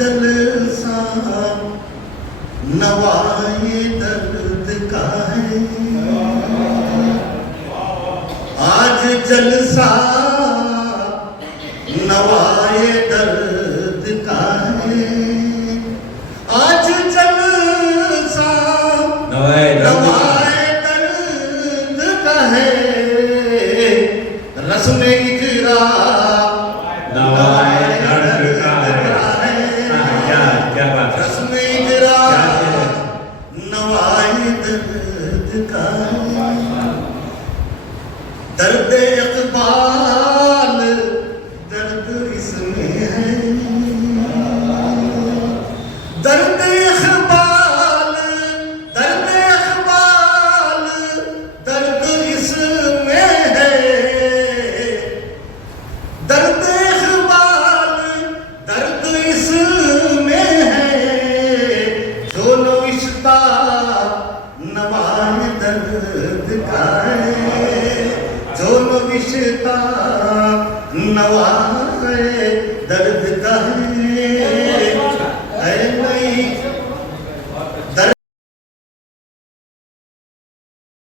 जलसा नवाए दर्द का है, आज जलसा नवाए दर्द का है, आज जलसा नवाए दर्द का है, रस्म इकरा नवाए दर्द का है, क्या बात है, रस्म इकरा नवाए दर्द का है, दर्द इक़बाल दर्द इसमें है, दर्द इक़बाल दर्द इसमें है, दर्द इक़बाल दर्द इसमें है, जो नविश्ता नवाए दर्द का है, जो नविश्ता नवाए दर्द